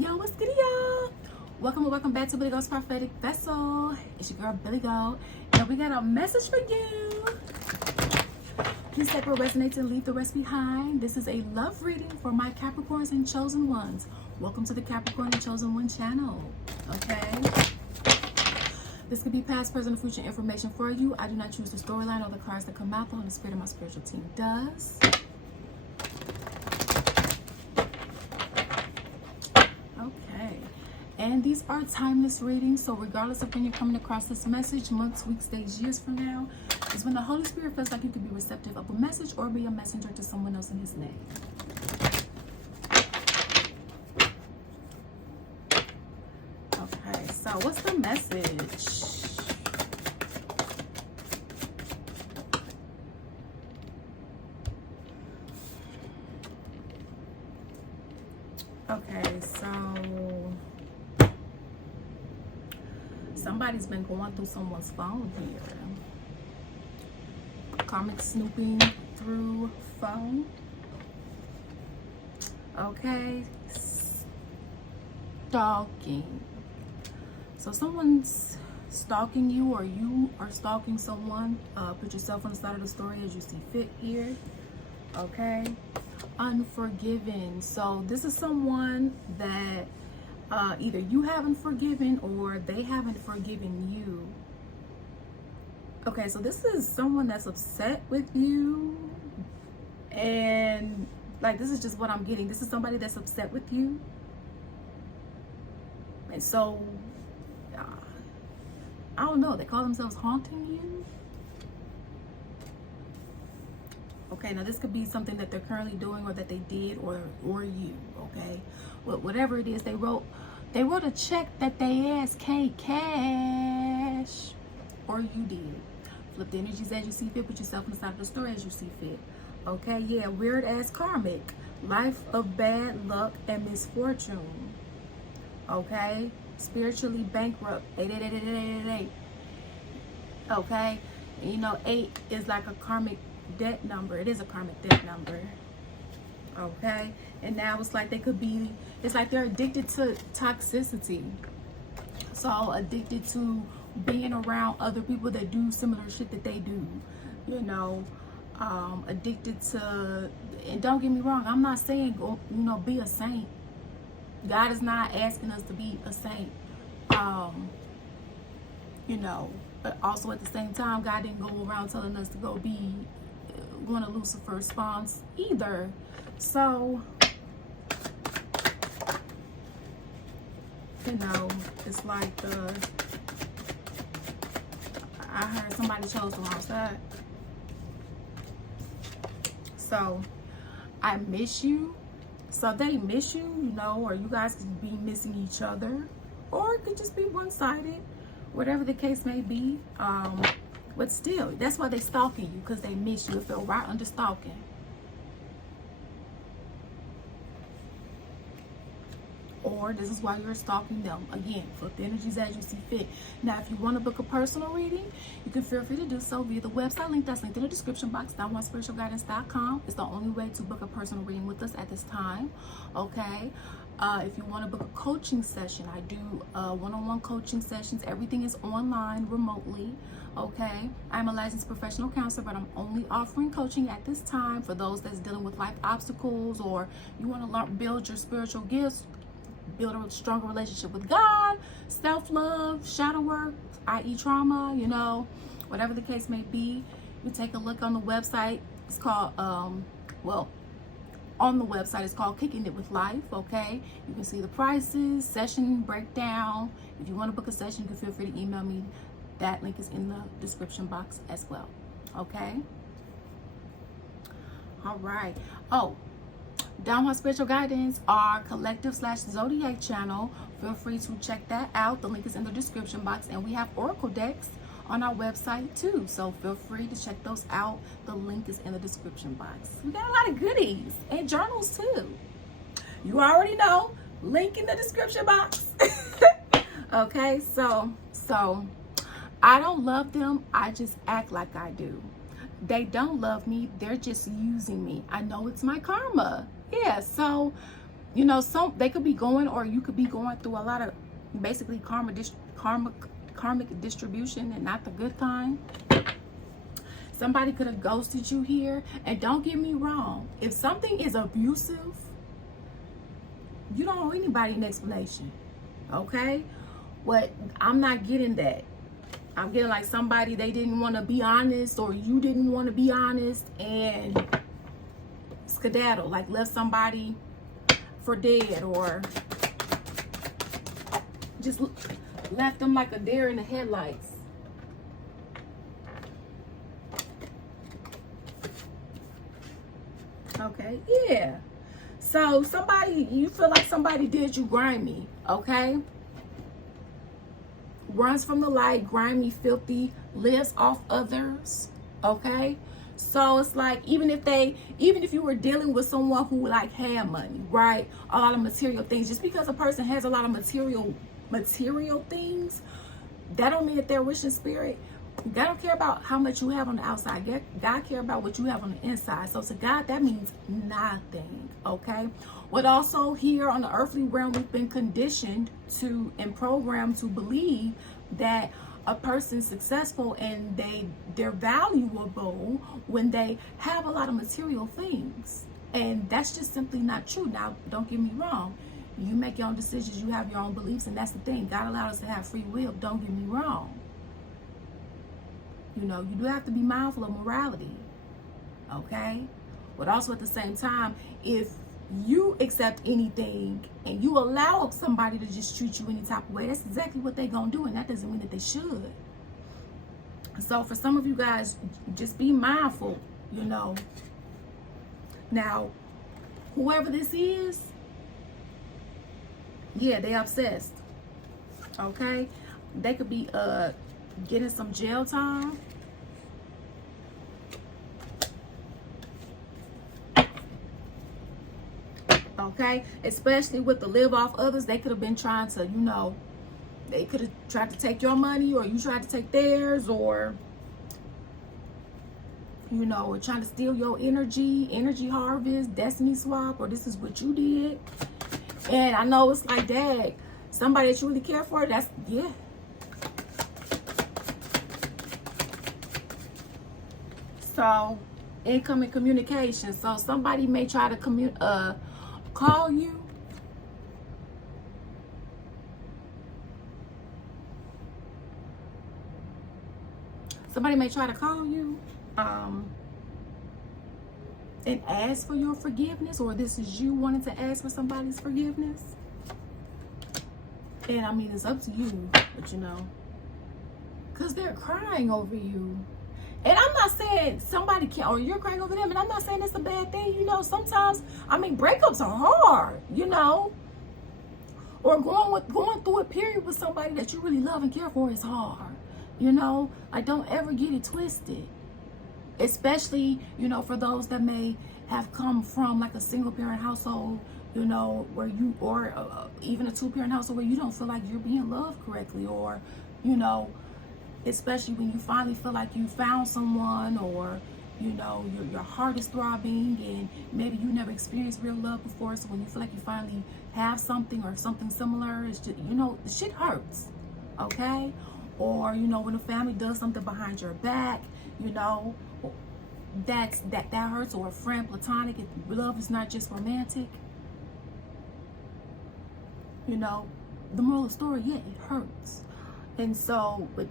Yo, what's good, y'all? Welcome and welcome back to Billy Go's Prophetic Vessel. It's your girl, Billy Go, and we got a message for you. Please take what resonates and leave the rest behind. This is a love reading for my Capricorns and Chosen Ones. Welcome to the Capricorn and Chosen One channel, okay? This could be past, present, or future information for you. I do not choose the storyline or the cards that come out, though the spirit of my spiritual team does. And these are timeless readings, so regardless of when you're coming across this message, months, weeks, days, years from now, is when the Holy Spirit feels like you could be receptive of a message or be a messenger to someone else in His name. Okay, so what's the message? Okay, so somebody's been going through someone's phone here. Karmic snooping through phone. Okay. Stalking. So someone's stalking you, or you are stalking someone. Put yourself on the side of the story as you see fit here. Okay. Unforgiven. So this is someone that either you haven't forgiven or they haven't forgiven you. Okay, so this is someone that's upset with you, and like, this is just what I'm getting. This is somebody that's upset with you, and so I don't know, they call themselves haunting you. Okay, now this could be something that they're currently doing, or that they did, or you. Okay, well, whatever it is, they wrote a check that they asked can't cash, or you did. Flip the energies as you see fit. Put yourself on the side of the story as you see fit. Okay, yeah, weird ass karmic, life of bad luck and misfortune. Okay, spiritually bankrupt. 8888888. Okay, and you know 8 is like a karmic debt number. It is a karmic debt number. Okay, and now it's like they could be, it's like they're addicted to toxicity. So addicted to being around other people that do similar shit that they do, you know. Addicted to, and don't get me wrong, I'm not saying go, you know, be a saint. God is not asking us to be a saint. You know, but also at the same time, God didn't go around telling us to go be one of Lucifer's spawns either. So, you know, it's like I heard somebody chose the wrong side. So I miss you. So they miss you, you know, or you guys could be missing each other, or it could just be one-sided, whatever the case may be. But still, that's why they stalking you, because they miss you. It fell right under stalking. Or this is why you're stalking them. Again, flip the energies as you see fit. Now, if you want to book a personal reading, you can feel free to do so via the website link that's linked in the description box, downonespiritualguidance.com. It's the only way to book a personal reading with us at this time. Okay. If you want to book a coaching session, I do one-on-one coaching sessions. Everything is online, remotely. Okay, I'm a licensed professional counselor, but I'm only offering coaching at this time for those that's dealing with life obstacles, or you want to learn, build your spiritual gifts, build a stronger relationship with God, self-love, shadow work, i.e. trauma, you know, whatever the case may be. You take a look on the website. It's called, on the website, it's called Kicking It With Life, okay? You can see the prices, session breakdown. If you want to book a session, you can feel free to email me. That link is in the description box as well, okay? All right. Oh, Downward Spiritual Guidance, our collective/zodiac channel. Feel free to check that out. The link is in the description box, and we have oracle decks on our website too, so feel free to check those out. The link is in the description box. We got a lot of goodies and journals too. You already know, link in the description box. Okay, so I don't love them, I just act like I do. They don't love me, they're just using me. I know it's my karma. Yeah, so you know, they could be going, or you could be going through a lot of basically karmic distribution, and not the good kind. Somebody could have ghosted you here. And don't get me wrong, if something is abusive, you don't owe anybody an explanation, okay? But I'm not getting that. I'm getting like somebody, they didn't want to be honest, or you didn't want to be honest, and skedaddle, like left somebody for dead, or just left them like a deer in the headlights. Okay, yeah. So somebody, you feel like somebody did you grimy, okay? Runs from the light, grimy, filthy, lives off others, okay? So it's like, even if you were dealing with someone who like had money, right? A lot of material things. Just because a person has a lot of material things, that don't mean that they're wishing spirit. God don't care about how much you have on the outside. God care about what you have on the inside. So to God, that means nothing, okay? But also here on the earthly realm, we've been conditioned to and programmed to believe that a person's successful and they're valuable when they have a lot of material things. And that's just simply not true. Now, don't get me wrong. You make your own decisions. You have your own beliefs. And that's the thing. God allowed us to have free will. Don't get me wrong. You know, you do have to be mindful of morality, okay? But also at the same time, if you accept anything and you allow somebody to just treat you any type of way, that's exactly what they're going to do, and that doesn't mean that they should. So for some of you guys, just be mindful, you know. Now, whoever this is, yeah, they obsessed, okay? They could be getting some jail time. Okay, especially with the live off others, they could have been trying to, you know, they could have tried to take your money, or you tried to take theirs, or, you know, or trying to steal your energy harvest, destiny swap, or this is what you did. And I know it's like that. Somebody that you really care for, that's, yeah. So, incoming communication. So somebody may try to call you. Somebody may try to call you and ask for your forgiveness, or this is you wanting to ask for somebody's forgiveness. And I mean, it's up to you, but you know, because they're crying over you. And I'm not saying somebody can't, or you're crying over them, and I'm not saying it's a bad thing. You know, sometimes, I mean, breakups are hard, you know. Or going through a period with somebody that you really love and care for is hard. You know, like, don't ever get it twisted. Especially, you know, for those that may have come from like a single parent household, you know, where you, or even a 2-parent household where you don't feel like you're being loved correctly, or, you know, especially when you finally feel like you found someone, or, you know, your heart is throbbing, and maybe you never experienced real love before. So when you feel like you finally have something or something similar, it's just, you know, the shit hurts, okay? Or, you know, when a family does something behind your back, you know, that hurts. Or a friend, platonic, if love is not just romantic, you know, the moral of the story, yeah, it hurts. And so, but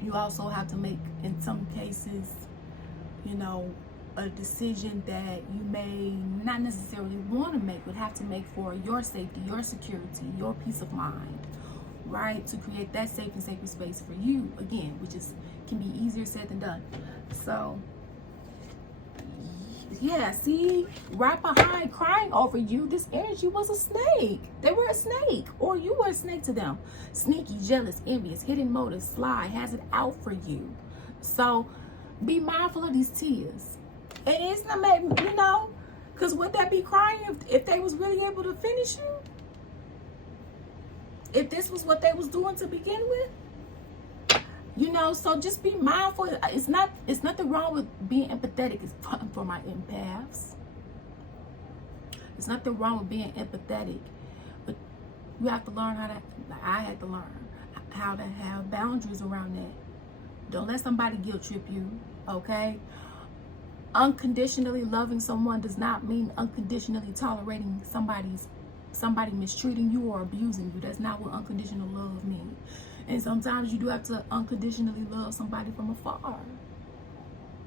you also have to make, in some cases, you know, a decision that you may not necessarily want to make, but have to make for your safety, your security, your peace of mind, right? To create that safe and sacred space for you, again, which can be easier said than done. So, yeah, see, right behind crying over you, this energy was a snake. They were a snake, or you were a snake to them. Sneaky, jealous, envious, hidden motives, sly, has it out for you. So be mindful of these tears. And it's not, you know, because would that be crying if they was really able to finish you? If this was what they was doing to begin with? You know, so just be mindful. It's nothing wrong with being empathetic for my empaths. There's nothing wrong with being empathetic, but you have to learn how to, I had to learn how to have boundaries around that. Don't let somebody guilt trip you, okay? Unconditionally loving someone does not mean unconditionally tolerating somebody mistreating you or abusing you. That's not what unconditional love means. And sometimes you do have to unconditionally love somebody from afar.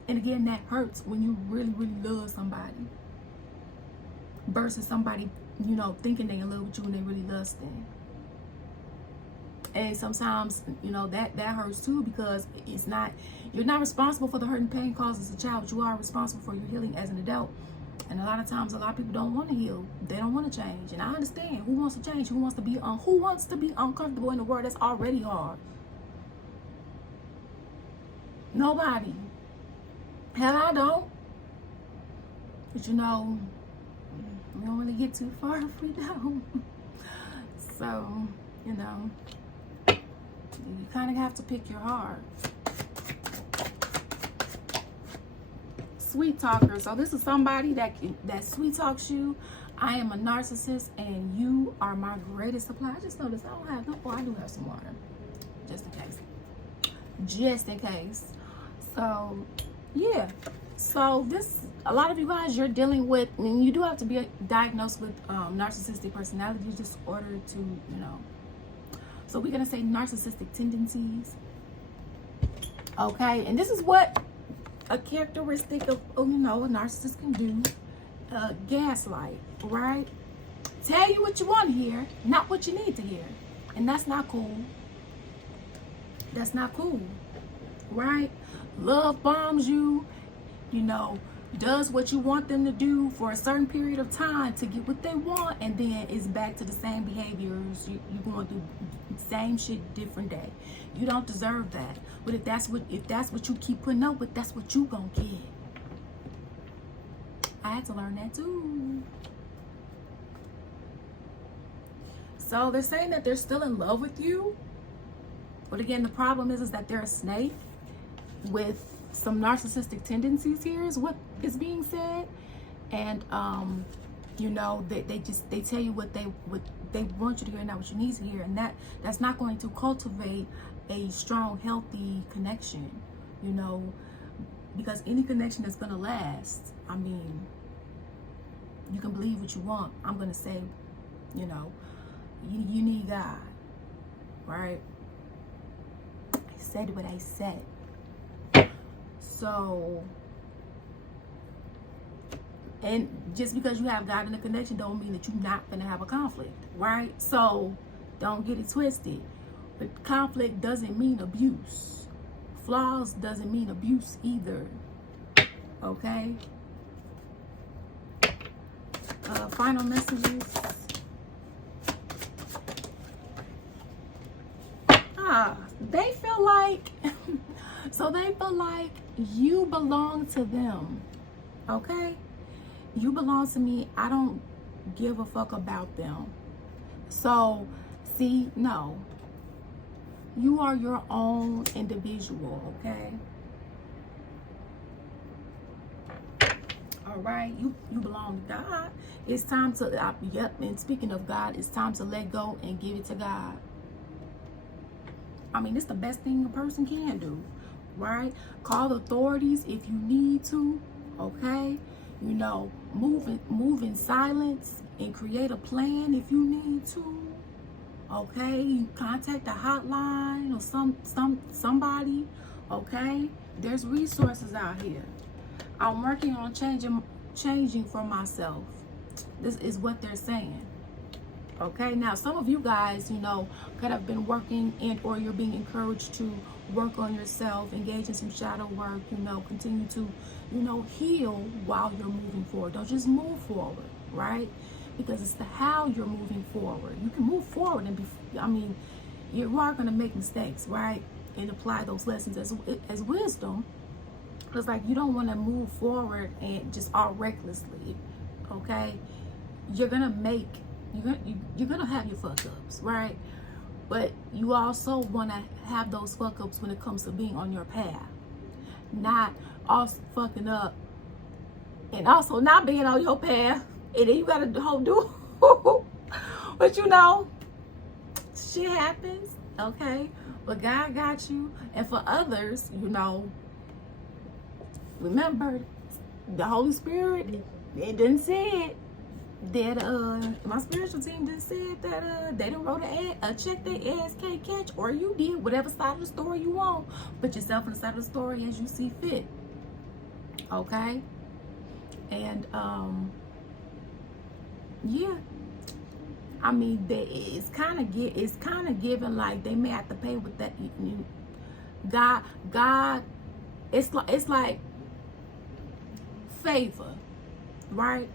And again, that hurts when you really, really love somebody versus somebody, you know, thinking they in love with you and they really lusting. And sometimes, you know, that hurts too, because it's not, you're not responsible for the hurt and pain caused as a child, but you are responsible for your healing as an adult. And a lot of times, a lot of people don't want to heal. They don't want to change. And I understand. Who wants to change? Who wants to be uncomfortable in a world that's already hard? Nobody. Hell, I don't. But you know, we don't really get too far if we don't. So, you know, you kind of have to pick your heart. Sweet talker. So this is somebody that sweet talks you. I am a narcissist and you are my greatest supply. I just noticed I don't have no. Oh, I do have some water, just in case. Just in case. So yeah. So this, a lot of you guys, you're dealing with, I mean, you do have to be diagnosed with narcissistic personality disorder to, you know. So we're gonna say narcissistic tendencies. Okay, and this is what a characteristic of, you know, a narcissist can do. Gaslight, right? Tell you what you want to hear, not what you need to hear. And that's not cool. That's not cool, right? Love bombs you, you know, does what you want them to do for a certain period of time to get what they want, and then it's back to the same behaviors. You're going through the same shit, different day. You don't deserve that. But if that's what you keep putting up with, that's what you gonna get. I had to learn that too. So they're saying that they're still in love with you, but again, the problem is that they're a snake with some narcissistic tendencies. Here is what is being said, and you know, they tell you what they want you to hear, not what you need to hear, and that's not going to cultivate a strong, healthy connection, you know, because any connection that's going to last, I mean, you can believe what you want. I'm going to say, you know, you need God, right? I said what I said. So, and just because you have God in a connection don't mean that you're not going to have a conflict, right? So don't get it twisted. But conflict doesn't mean abuse. Flaws doesn't mean abuse either. Okay? Final messages. They feel like, so they feel like you belong to them. Okay? You belong to me. I don't give a fuck about them. So, see, no. You are your own individual, okay? All right, you belong to God. It's time to, yep, and speaking of God, it's time to let go and give it to God. I mean, it's the best thing a person can do, right? Call the authorities if you need to, okay? You know, move in silence and create a plan if you need to. Okay, you contact a hotline or somebody. Okay, there's resources out here. I'm working on changing for myself. This is what they're saying. Okay, now some of you guys, you know, could have been working or you're being encouraged to work on yourself, engage in some shadow work, you know, continue to, you know, heal while you're moving forward. Don't just move forward, right? Because it's the how you're moving forward. You can move forward and you are going to make mistakes, right? And apply those lessons as wisdom. It's like you don't want to move forward and just all recklessly, okay? You're going to have your fuck ups, right? But you also want to have those fuck ups when it comes to being on your path. Not also fucking up and also not being on your path And then you gotta do but you know, shit happens, okay? But God got you. And for others, you know, remember, the Holy Spirit, it didn't say it. That my spiritual team just said that they didn't wrote a check they ass can't catch, or you did, whatever side of the story you want. Put yourself on the side of the story as you see fit. Okay? And yeah. I mean, it's kind of given like they may have to pay with that. God, it's like favor, right?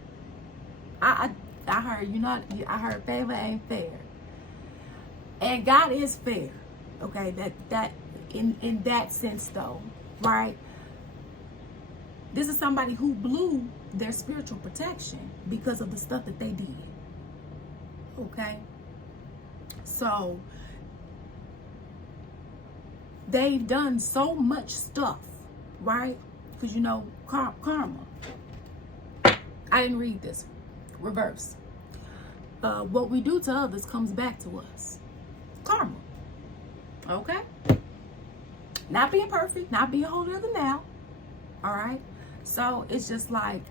I heard, you know, I heard favor ain't fair, and God is fair. Okay, that in that sense though, right? This is somebody who blew their spiritual protection because of the stuff that they did. Okay, so they've done so much stuff, right? Because you know, karma. I didn't read this. Reverse. What we do to others comes back to us. Karma. Okay? Not being perfect, not being holier than thou. All right? So it's just like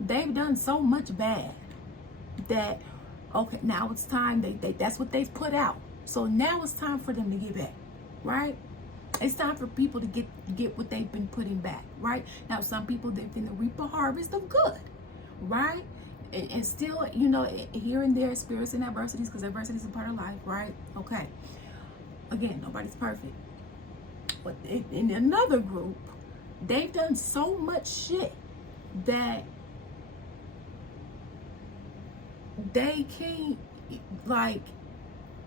they've done so much bad that, okay, now it's time. That's what they've put out. So now it's time for them to get back. Right? It's time for people to get what they've been putting back. Right? Now some people, they've been to reap a harvest of good. Right? And still, you know, here and there, experiencing adversities, because adversity is a part of life, right? Okay. Again, nobody's perfect. But in another group, they've done so much shit that they can't, like,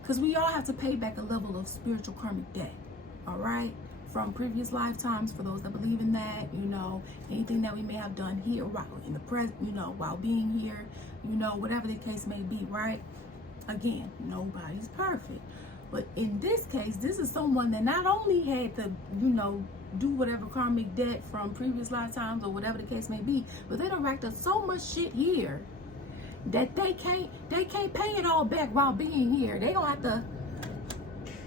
because we all have to pay back a level of spiritual karmic debt, all right? From previous lifetimes, for those that believe in that, you know, anything that we may have done here, while in the present, you know, while being here, you know, whatever the case may be, right? Again, nobody's perfect. But in this case, this is someone that not only had to, you know, do whatever karmic debt from previous lifetimes or whatever the case may be, but they done racked up so much shit here that they can't pay it all back while being here. They don't have to.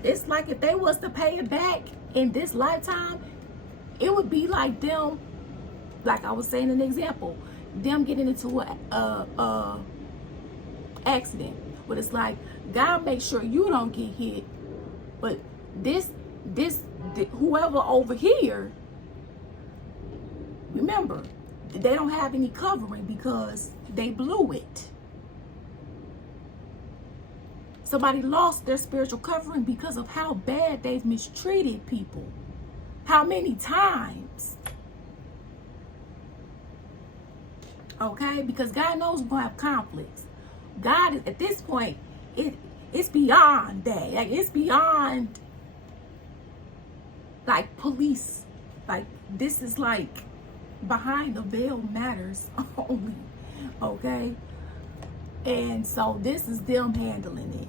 It's like if they was to pay it back in this lifetime, it would be like them, like I was saying an example, them getting into a accident. But it's like, God make sure you don't get hit. But this whoever over here, remember, they don't have any covering because they blew it. Somebody lost their spiritual covering because of how bad they've mistreated people. How many times? Okay? Because God knows we're going to have conflicts. God is, at this point, it's beyond that. Like, it's beyond, like, police. Like, this is like behind the veil matters only. Okay? And so this is them handling it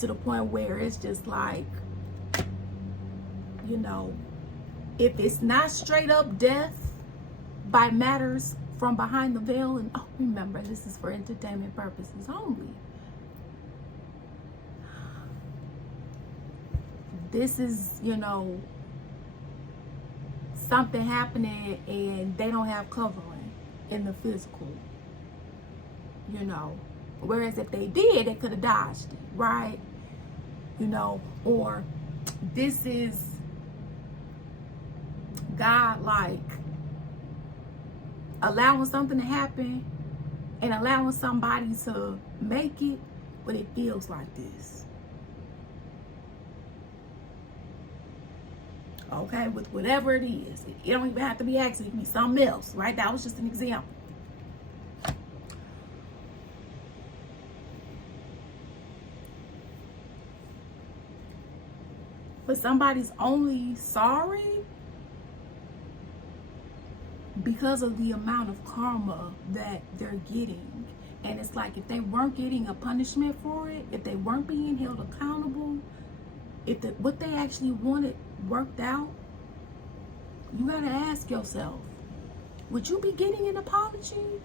to the point where it's just like, you know, if it's not straight up death by matters from behind the veil, and oh, remember, this is for entertainment purposes only. This is, you know, something happening and they don't have covering in the physical, you know. Whereas if they did, they could have dodged it, right? You know, or this is God, like, allowing something to happen and allowing somebody to make it, but it feels like this. Okay, with whatever it is. It don't even have to be accident, it can be something else, right? That was just an example. But somebody's only sorry because of the amount of karma that they're getting. And it's like, if they weren't getting a punishment for it, if they weren't being held accountable, if what they actually wanted worked out, you gotta ask yourself, would you be getting an apology?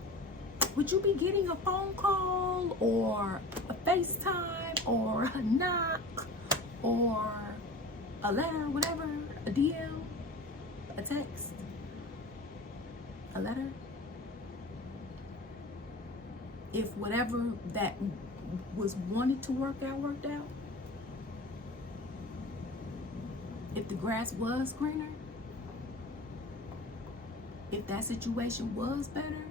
would you be getting a phone call or a FaceTime or a knock or a letter, whatever, a DM, a text, a letter? If whatever that was wanted to work out, worked out. If the grass was greener. If that situation was better.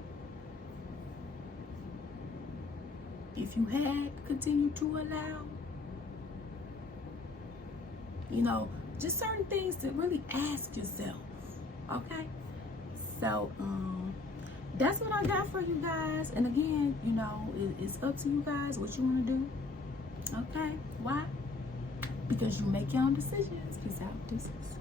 If you had continued to allow. You know, just certain things to really ask yourself. Okay? So, that's what I got for you guys. And again, you know, it's up to you guys what you want to do. Okay? Why? Because you make your own decisions. Peace out. Deuces.